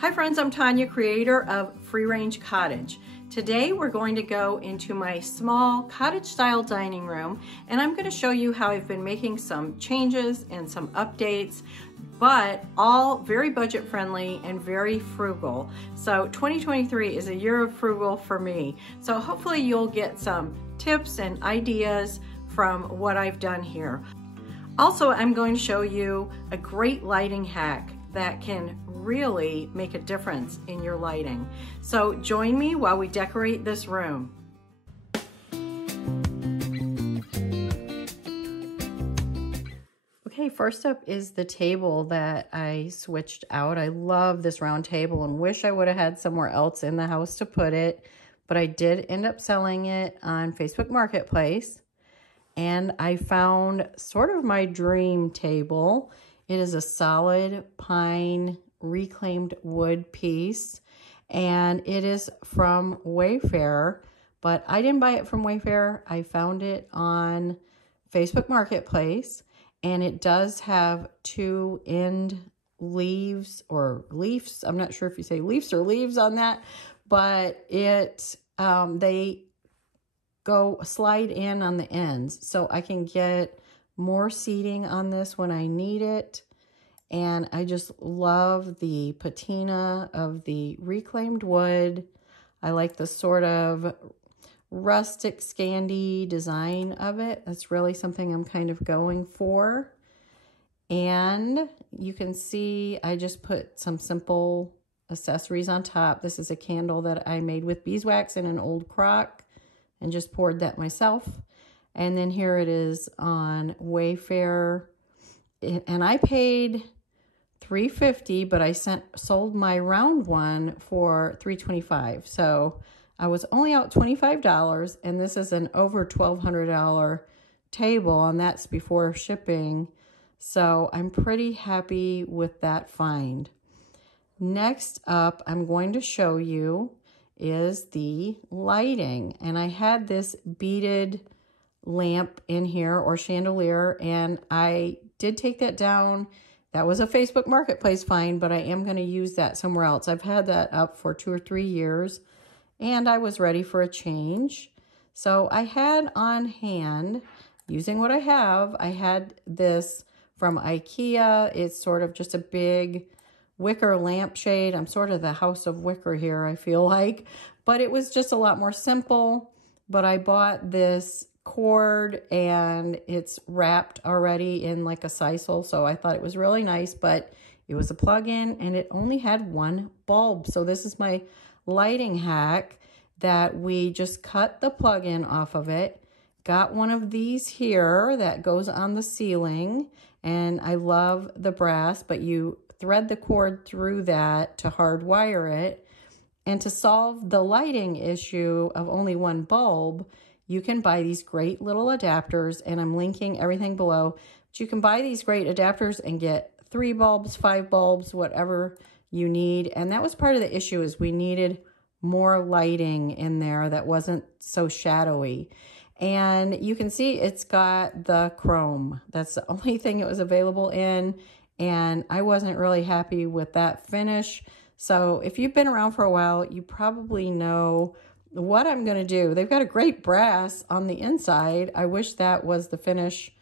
Hi friends, I'm Tanya, creator of Free Range Cottage. Today we're going to go into my small cottage style dining room and I'm going to show you how I've been making some changes and some updates, but all very budget friendly and very frugal. So 2023 is a year of frugal for me. So hopefully you'll get some tips and ideas from what I've done here. Also, I'm going to show you a great lighting hack that can really make a difference in your lighting. So join me while we decorate this room. Okay, first up is the table that I switched out. I love this round table and wish I would have had somewhere else in the house to put it, but I did end up selling it on Facebook Marketplace, and I found sort of my dream table. It is a solid pine reclaimed wood piece, and it is from Wayfair, but I didn't buy it from Wayfair. I found it on Facebook Marketplace, and it does have two end leaves or leaves. I'm not sure if you say leaves or leaves on that, but they go slide in on the ends, so I can get more seating on this when I need it. And I just love the patina of the reclaimed wood. I like the sort of rustic Scandi design of it. That's really something I'm kind of going for. And you can see I just put some simple accessories on top. This is a candle that I made with beeswax in an old crock and just poured that myself. And then here it is on Wayfair, and I paid $3.50, but I sold my round one for $3.25. So I was only out $25, and this is an over $1,200 table, and that's before shipping. So I'm pretty happy with that find. Next up, I'm going to show you is the lighting, and I had this beaded lamp in here, or chandelier, and I did take that down. That was a Facebook Marketplace find, but I am going to use that somewhere else. I've had that up for 2 or 3 years, and I was ready for a change. So I had on hand, using what I have, I had this from IKEA. It's sort of just a big wicker lampshade. I'm sort of the house of wicker here, I feel like, but it was just a lot more simple. But I bought this cord and it's wrapped already in like a sisal, so I thought it was really nice, but it was a plug-in and it only had one bulb. So this is my lighting hack, that we just cut the plug-in off of it, got one of these here that goes on the ceiling, and I love the brass, but you thread the cord through that to hardwire it. And to solve the lighting issue of only one bulb, you can buy these great little adapters, and I'm linking everything below. But you can buy these great adapters and get 3 bulbs, 5 bulbs, whatever you need. And that was part of the issue, is we needed more lighting in there that wasn't so shadowy. And you can see it's got the chrome. That's the only thing it was available in, and I wasn't really happy with that finish. So if you've been around for a while, you probably know what I'm going to do. They've got a great brass on the inside. I wish that was the finish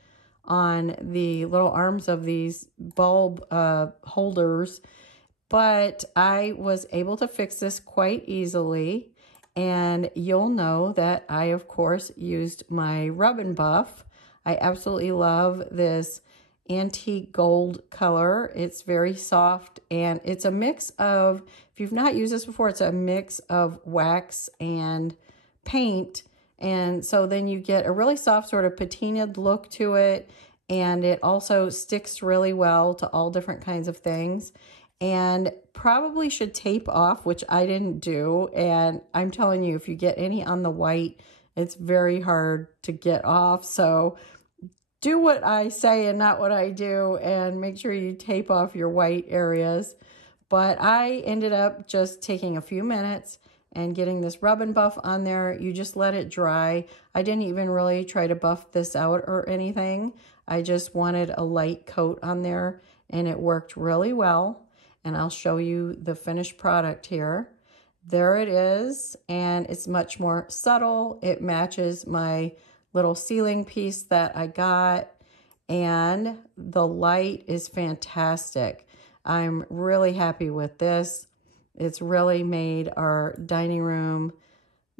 on the little arms of these bulb holders, but I was able to fix this quite easily. And you'll know that I, of course, used my rub and buff. I absolutely love this antique gold color. It's very soft, and it's a mix of, if you've not used this before, it's a mix of wax and paint. And so then you get a really soft sort of patinaed look to it, and it also sticks really well to all different kinds of things. And probably should tape off, which I didn't do. And I'm telling you, if you get any on the white, it's very hard to get off. So do what I say and not what I do, and make sure you tape off your white areas. But I ended up just taking a few minutes and getting this rub and buff on there. You just let it dry. I didn't even really try to buff this out or anything. I just wanted a light coat on there, and it worked really well. and I'll show you the finished product here. There it is, and it's much more subtle. It matches my little ceiling piece that I got, and the light is fantastic. I'm really happy with this. It's really made our dining room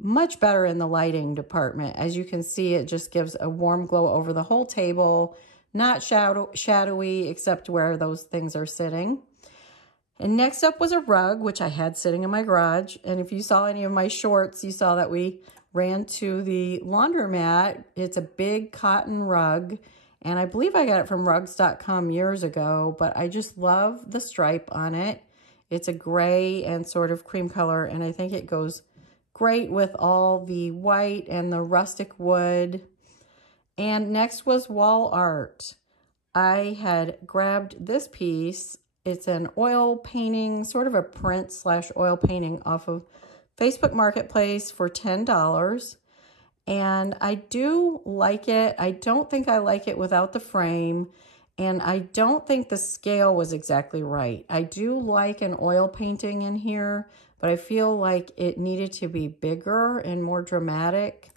much better in the lighting department. As you can see, it just gives a warm glow over the whole table, not shadowy except where those things are sitting. And next up was a rug, which I had sitting in my garage. And if you saw any of my shorts, you saw that we ran to the laundromat. It's a big cotton rug, and I believe I got it from rugs.com years ago, but I just love the stripe on it. It's a gray and sort of cream color, and I think it goes great with all the white and the rustic wood. And next was wall art. I had grabbed this piece. It's an oil painting, sort of a print / oil painting off of Facebook Marketplace for $10. And I do like it. I don't think I like it without the frame. And I don't think the scale was exactly right. I do like an oil painting in here, but I feel like it needed to be bigger and more dramatic.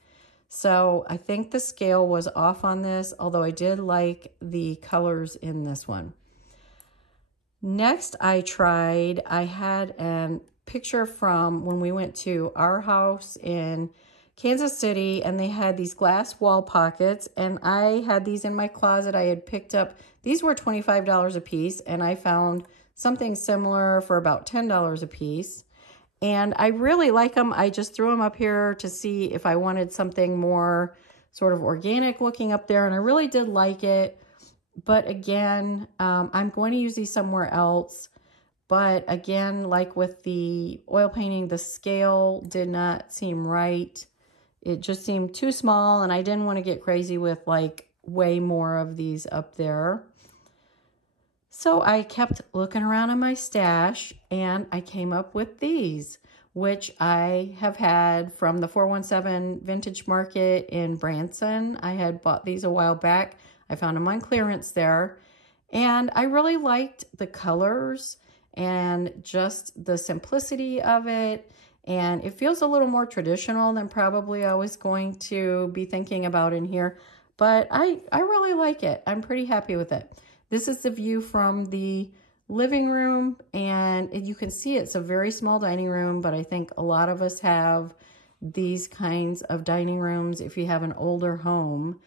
So I think the scale was off on this, although I did like the colors in this one. Next I had a picture from when we went to our house in Kansas City, and they had these glass wall pockets, and I had these in my closet. I had picked up, these were $25 a piece, and I found something similar for about $10 a piece. And I really like them. I just threw them up here to see if I wanted something more sort of organic looking up there, and I really did like it. But again, I'm going to use these somewhere else. But again, like with the oil painting, the scale did not seem right. It just seemed too small, and I didn't want to get crazy with like way more of these up there. So I kept looking around in my stash, and I came up with these, which I have had from the 417 Vintage Market in Branson. I had bought these a while back. I found them on clearance there, and I really liked the colors and just the simplicity of it. And it feels a little more traditional than probably I was going to be thinking about in here, but I really like it. I'm pretty happy with it. This is the view from the living room, and you can see it's a very small dining room, but I think a lot of us have these kinds of dining rooms if you have an older home.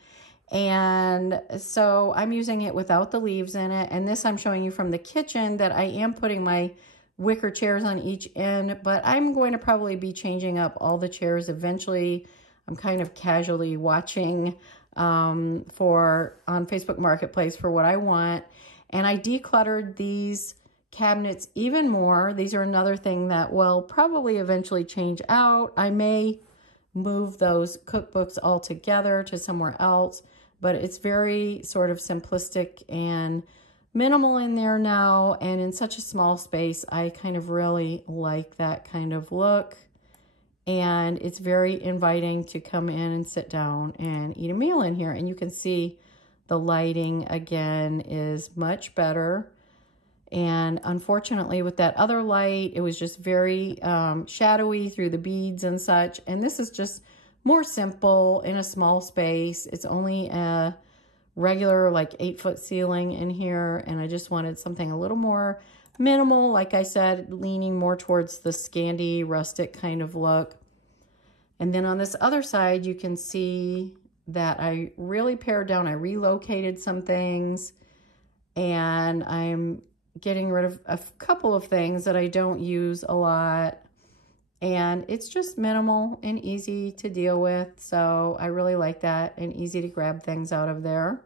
And so I'm using it without the leaves in it. And this I'm showing you from the kitchen, that I am putting my wicker chairs on each end, but I'm going to probably be changing up all the chairs eventually. I'm kind of casually watching on Facebook Marketplace for what I want. And I decluttered these cabinets even more. These are another thing that will probably eventually change out. I may move those cookbooks all together to somewhere else, but it's very sort of simplistic and minimal in there now, and in such a small space, I kind of really like that kind of look. And it's very inviting to come in and sit down and eat a meal in here. And you can see the lighting again is much better. And unfortunately with that other light, it was just very shadowy through the beads and such. And this is just more simple in a small space. It's only a regular like 8-foot ceiling in here. And I just wanted something a little more minimal, like I said, leaning more towards the Scandi rustic kind of look. And then on this other side, you can see that I really pared down. I relocated some things, and I'm getting rid of a couple of things that I don't use a lot. And it's just minimal and easy to deal with. So I really like that, and easy to grab things out of there.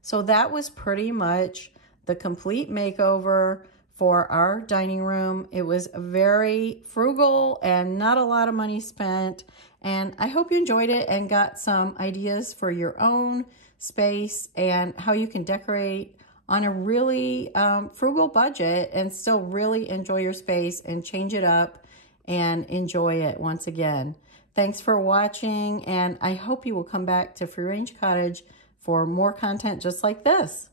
So that was pretty much the complete makeover for our dining room. It was very frugal and not a lot of money spent. And I hope you enjoyed it and got some ideas for your own space and how you can decorate on a really frugal budget and still really enjoy your space and change it up and enjoy it once again. Thanks for watching, and I hope you will come back to Free Range Cottage for more content just like this.